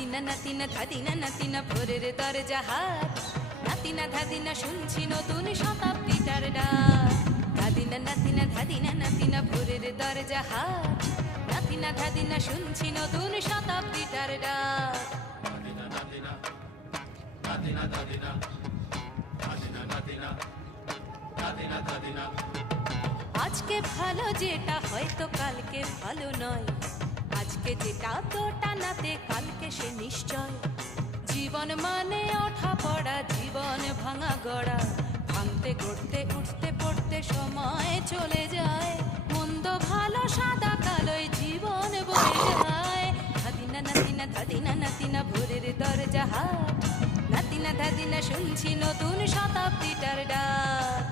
ধাদিনা নাতিনা ধাদিনা নাতিনা ভোরের দরজা হাট, নাতিনা ধাদিনা শুনছি নতুন শতাব্দীটার ডাক। ধাদিনা নাতিনা ধাদিনা নাতিনা ভোরের দরজা হাট, নাতিনা ধাদিনা শুনছি নতুন শতাব্দীটার ডাক। আজকে ভালো যেটা হয়তো কালকে ভালো নয়, আজকে যেটা তোটা নাতে কালকে সে নিশ্চয়। জীবন মানে ওঠা পড়া, জীবন ভাঙা গড়া, ভাঙতে গড়তে উঠতে পড়তে সময় চলে যায়। মন্দ ভালো সাদা কালোয় জীবন বয়ে যায়। ধাদিনা নাতিনা ধাদিনা নাতিনা ভোরের দরজা হাট, নাতিনা ধাদিনা শুনছি নতুন শতাব্দীটার ডাক।